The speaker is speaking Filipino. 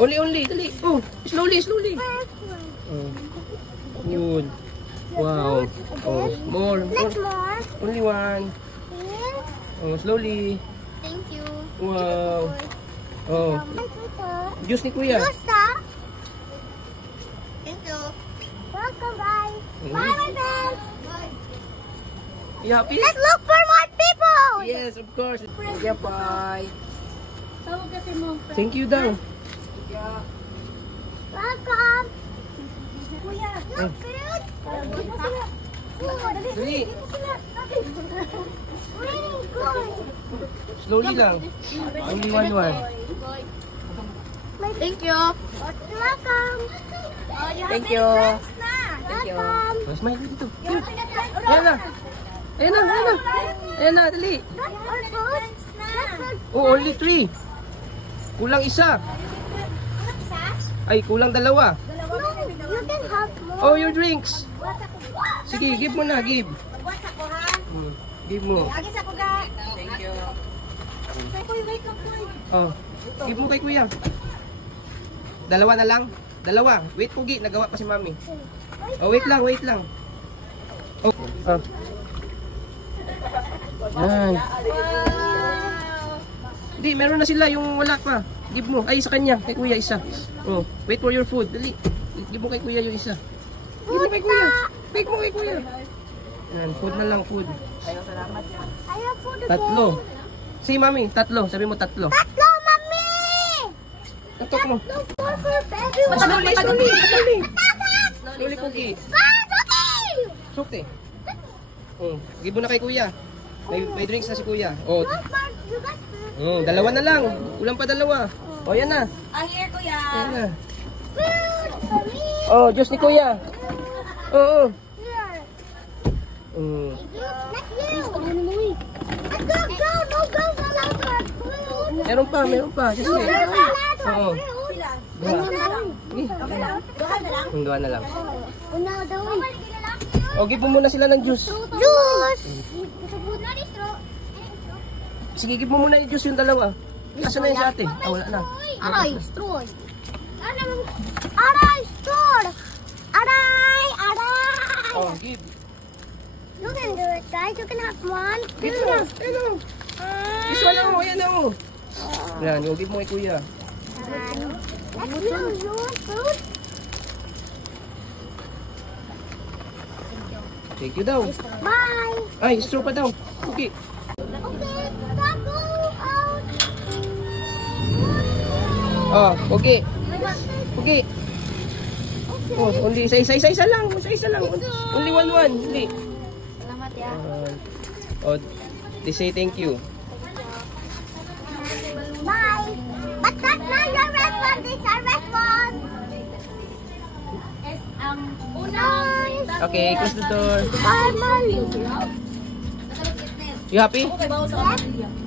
Only. Dali. Oh, slowly. Oh. Good. Wow. Oh, more. Only one. Oh, slowly. Thank you. Wow. Oh. Juice ni Kuya. Thank you. Welcome, bye. Bye, my friend. You happy? Let's look for more people. Yes, of course. Yeah, bye. Tawag kasi mo. Thank you daw. Welcome. Kuya, look good. Dali. Really good. Slowly lang. Only one. Thank you. Welcome. Thank you. Welcome. Smile dito. Ayan na, dali. Oh, only 3. Kulang isa. Ay, kulang 2. You can have more. Oh, your drinks. Sige, give mo na, give. Give mo. Thank you. Wait lang po. Oh, give mo kay Kuya. 2 na lang. 2. Wait, Pugi. Nagawa pa si Mami. Oh, wait lang. Oh, Yan. Hindi, meron na sila yung wala pa. Give mo. Ay, sa kanya. Kay Kuya, isa. Oh, wait for your food. Dali. Give mo kay Kuya yung isa. Give mo kay Kuya. Wait mo kay Kuya. Yan, food na lang, food. Ayaw, food 3. Si Mami, 3. Sabi mo 3. Tatlo, mami! Tatok mo. No more for everyone. Slowly, Pugi. Okay! Sukte. Oh, give mo na kay Kuya. May drinks na si Kuya. Oh, You got food. 2 na lang. Kulang pa 2. Oh, yan na. Here, kuya. Yan na. Food for me. Oh, juice ni Kuya. Oo. Here. Mm. Not you. Let's go. No, go. Food. Meron pa. Just wait. Oo. Dua na lang. Oh, give mo muna sila ng juice. Sige, give mo muna yung juice yung 2. Asa na yung sa ate? Ah, wala na. Aray, straw. Aray, straw. Aray. Oh, give. You can do it, guys. You can have one. Give mo. Ano? This one lang mo. Ayan na mo. Yan, yung give mo kay Kuya. Let's use your food. Thank you daw. Bye. Ay, straw pa daw. Okay. Okay, taco out. Oh, okay. Okay. Oh, only isa lang. Only one. Only. Salamat ya. Oh, they say thank you. Bye. But that's not your red one. This is our red one. Okay, close the door. Bye, Mommy. You happy? Yes.